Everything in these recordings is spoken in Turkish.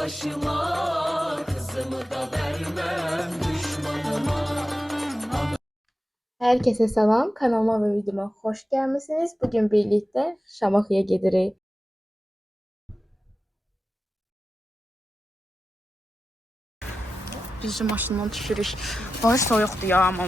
başıma, kızımı da vermem düşmanıma. Herkese selam, kanalıma ve videoma hoş gelmişsiniz. Bugün birlikte Şamaxıya gedirik. Biz maşından düşürük. Ay soyuqdur ya amma.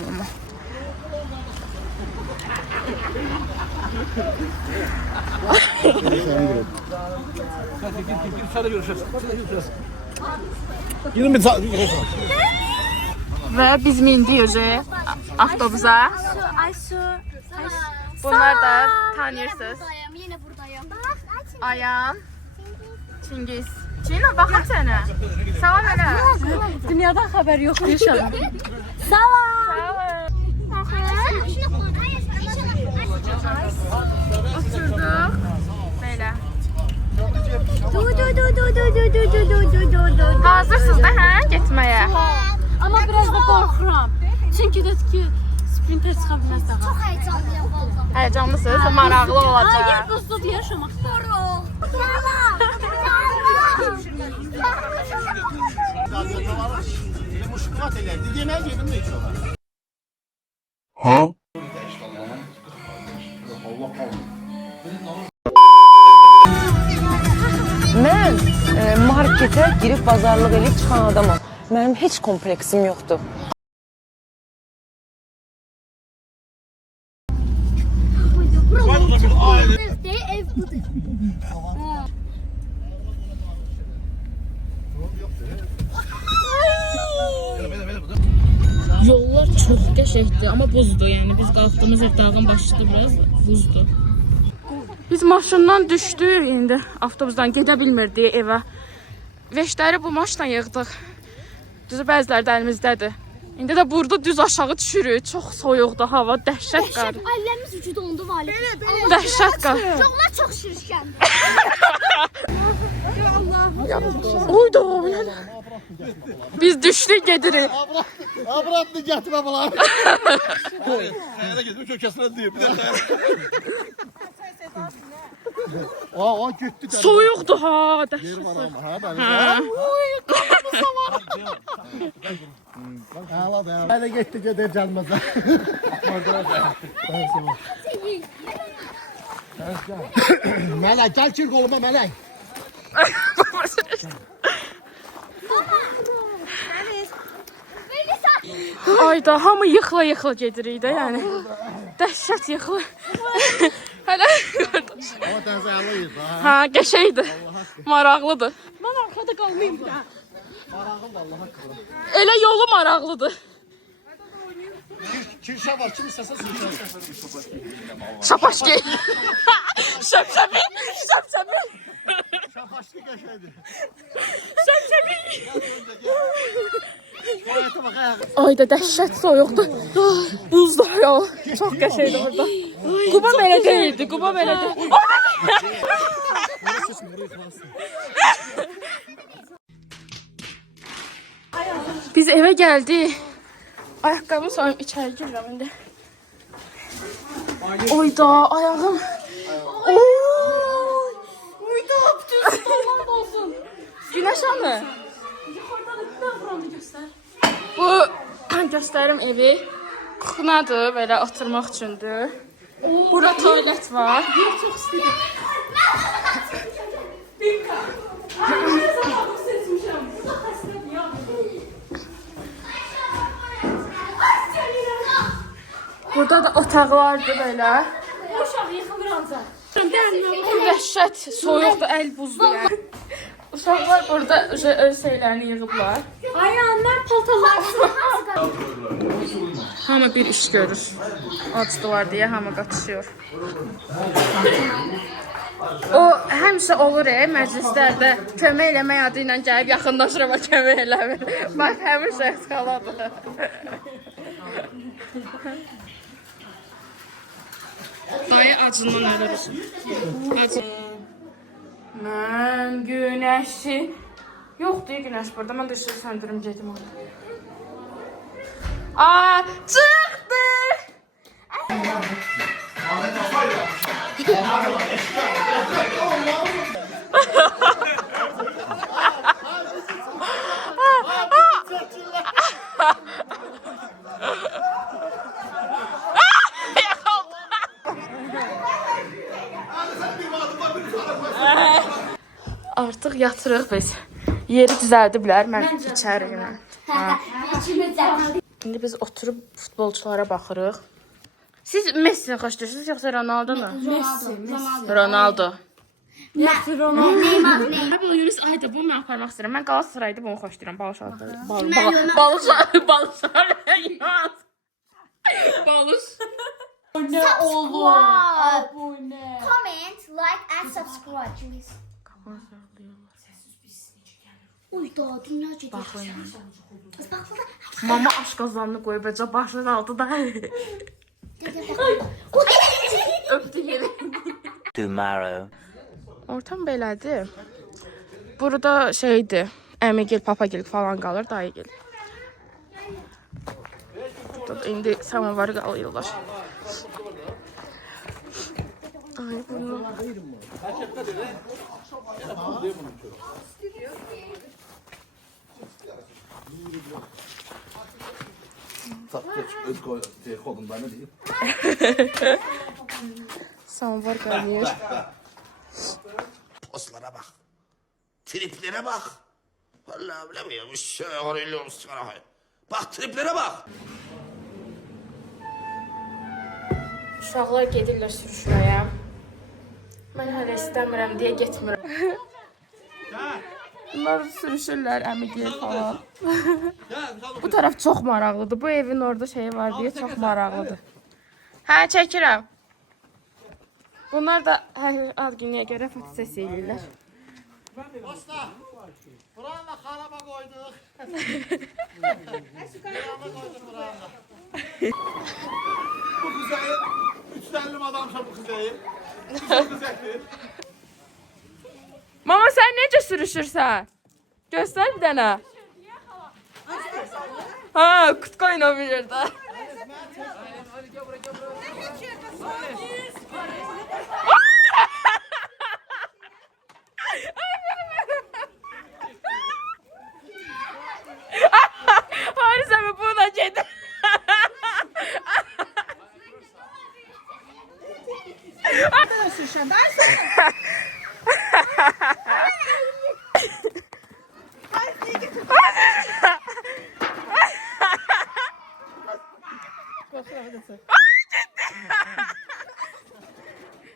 Ve biz mindiyoruz avtobusa. Aysu. Bunlar da tanıyorsunuz. Yine buradayım. Ayağım. Çingiz. Cina bakın sana. Salam elə. Dünyadan haber yok. İnşallah. Salam. Oturduk. Böyle. Hazırsınız da hə getməyə? Ama biraz da korkuram. Çünkü dedi ki sprinter çıkabilmez daha. Çok heyecanlıyım valla. Heyecanlısınız, maraqlı olacaq. Yer bozdu diye yaşamakta. Mən marketə girib bazarlıq elib çıxan adamam. Mənim heç kompleksim yoxdur. Ev budur. Yollar çox qəşəngdir, amma buzdur. Yəni biz qalxdığımız yer dağın başıdır, biraz buzdur. Biz maşından düşdük, indi avtobusdan gedə bilmirdik evə. Veşləri bu maşına yığdıq. Düzü bəziləri də əlimizdədir. İndi də burada düz aşağı düşürük. Çox soyuqdur hava, dəhşət qar. Ailəmiz vücudu ondu vali. Dəhşət qar. Yollar çok şirişken. Oy da biz düşdük gedirik. Abratlı getirme bana. Hayale gittim kökesine diyor. Bir dakika. Aa gitti. Soyuqdur ha, Yer dəhşət. var ama ha ben. Hala da. Hayale gitti gider gelmez. Melek gel çırk oğluma Melek. Ayda hamı yıxla gedirik də, yəni. Dəhşət yıxla. Hələ Ama denize alıyız ha. ha, qəşəngdir. Maraqlıdır. Ben arkada kalmayayım da. Marağım vallahi kırılır. Elə yolu maraqlıdır. Kirşe var kim istese sürüşe. Şapaşki. Şəpşəbi. Şapaşki geçeydi. Şəpşəbi. Hayata bak ha. Ayda dəhşət soyuqdur. Buzdur ya. Çox qəşəngdir burada. Quba belə deyildi, Quba belə deyil. Biz evə gəldik. Ayaqqabımı soyum içəri girirəm indi. Oyda ayağım. Oyda abdüz tamam olsun. Günəş hanı? Bu göstərim evi. Kuxnadır, belə oturmaq üçündür. Burada tualet var. Çok istedim. Burada da otaqlardır belə. Uşaq yıkılır ancaq. Dəhşət soyuqdur, əl buzdur yəni. Uşaqlar burada öz şeylərini yığıblar. Ayağından paltalar. Hamı bir iş görür. Acıdı var deyə hamı qaçışıyor. O həmişə olur məclislərdə kömək eləmək adı ilə gəlib yaxınlaşır və kömək eləmir. Bax, həmin şəxs xaladır. Dayı acından ölürüsün. Acı. Mən günəşi... Yoxdur günəş burada, mən də işığı söndürüm gedim orada. Aa, çıxdı! yatırıq biz. Yeri düzəldiblər, mən içəri girəm. İndi biz oturub futbolçulara baxırıq. Siz Messi xoşlayırsınız yoxsa Ronaldo-mu? Ronaldo. Neymar. Yunus ayda bunu mən aparmaq istəyirəm. Mən Qalatasarayda bunu xoşlayıram. Balış. Balış. Comment, like and subscribe. Uy, daha dinlerce Mama aşqazanını qoyubəcə başının altıda. Öpdü yeri. Tomorrow. Ortam belədir. Burada şeydir, əmigil, papagil falan qalır, dayıgil. Burada da indi samovarı qalıyırlar. Ay bunu. Kolunda ne diyeyim? Samovar qalıyır. Postlara bak. Triplere bak. Vallahi bilemiyorum. Şöyle bak triplere bak. Uşaqlar gedirlər sürüşməyə. Mən hələ istəmirəm deyə getmirəm. Bunlar sürüşürlər, əmigil falan. Bu taraf çox maraqlıdır. Bu evin orada şeyi var deyə çox maraqlıdır. Hə, çəkirəm. Bunlar da hər ad günüyə görə fotosesiya edirlər. Posta. Buranı da xaraba koyduk. Bu kızayı 350 adamsa bu kızayı. Çok güzeldir. Mama sən necə sürüşürsən? Göstər bir dənə. Ha, Kutko ilə bir yerdə. Haris abi buna gedir.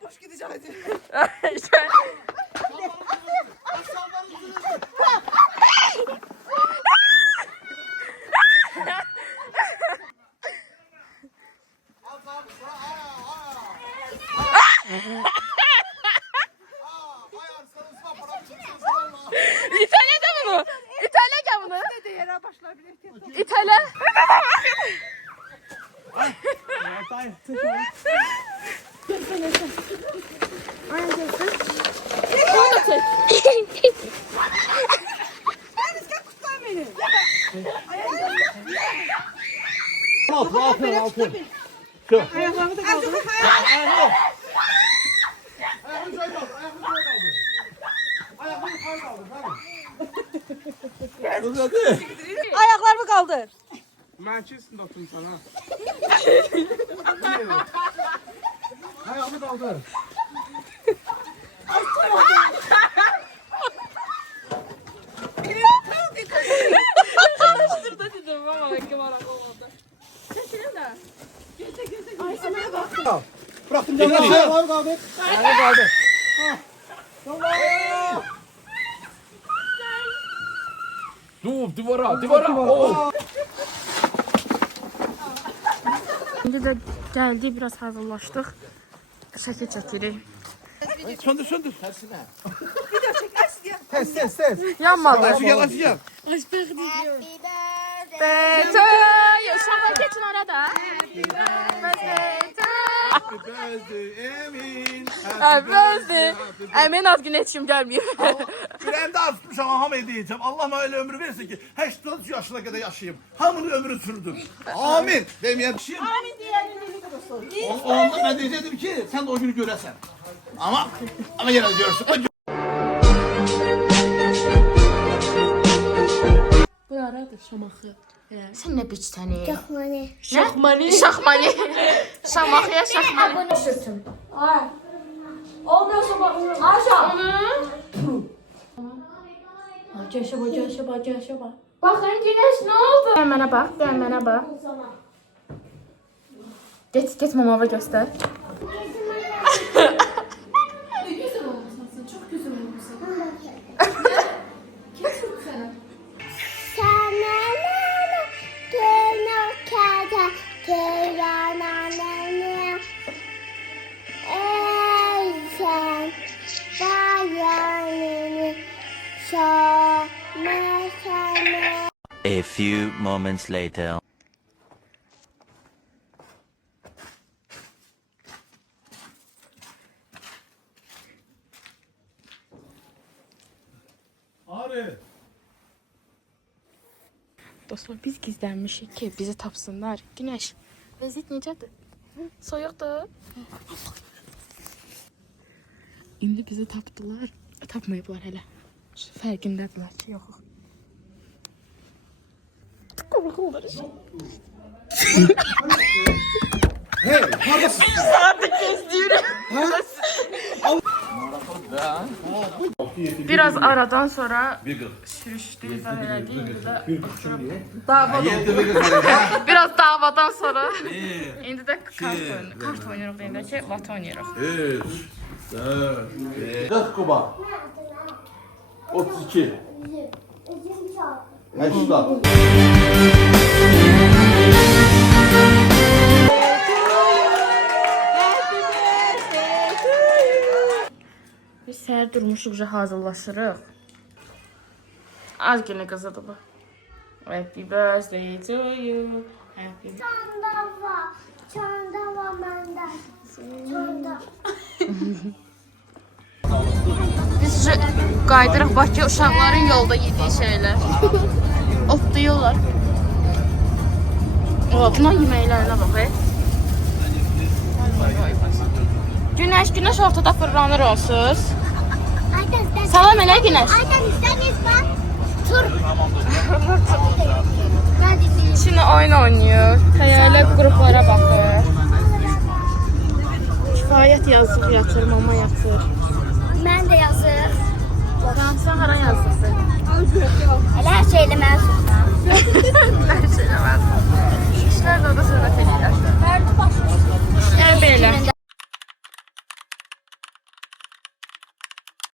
Hoş gideceğim hadi. İtalya da bunu. İtalya da bunu. İtalya. Altın. Ayaklarını da kaldır. Ayaklarımı kaldır. Manchester doktum sana. Ayağımı kaldır. Şurada dedim ama belki var olmadı. Çekelim de. Ay sana bak. Bıraktım canım. Ayağımı kaldır. Ayağımı kaldır. Tamam. Dur divara. Oh. Şimdi de geldi biraz hazırlaştık. Şəkil çəkirik. Söndür. Tersine. Video çek. Ses. Yanmadı. Açı gel. Happy birthday. Beto, yaşama geçin orada. Happy birthday to Happy birthday Emin. Happy birthday. Emin ad günü heç kim gəlməyib. Yüreğimde tutmuşam hamı diyeceğim. Allah bana öyle ömür versin ki 83 yaşına kadar yaşayayım. Hamının ömrü sürdüm. Amin. Demeyen Amin diyelim. Onda ben diyecektim ki sen de o günü göresen. Ama yine görsün. Bu aradır şamaxı. Sən nə biçtəni? Şahmani. Şaxmani. Şaxmani. Şamaxıya şaxmani. Abone sütüm. Olmuyorsa bakıyorum. Ayşe. Yaşa. Bakın Güneş ne oldu? Gel bana bak. Geç mamama göster. A few moments later. Arif. Dostlar biz gizlənmişik ki bizi tapsınlar. Güneş, vəziyyət necədir? Soyuqdur. İndi bizi tapdılar. Tapmayıblar hələ. Fərqindədirlər ki, yox. Qorxurlar işte. Hey, neredesin? Saatlik gözlüyorum. Biraz aradan sonra sürüştü, izah elədik. Biraz davadan sonra. İndi də kart oynayırıq deyəndə ki, vat oynayırıq. 3, 4, 40 kuba. 32. 80. Biz səhər durmuşuqca hazırlaşırıq. Az günə qızıdır bu. Happy birthday to you. Happy Çanda var bende. Çanda. Biz qaydırıq Bakı uşaqların yolda yediyi şeylər. Otlayırlar. Buna yeməklərinə bax. Güneş ortada fırlanır onsuz. Salam elə Güneş. Tur. Şimdi oyun oynuyor. Hayalet gruplara bakır. Kifayət yazıq yatır, mama yatır. Ben de yazır. Sen hara yazırsın? Her şeyle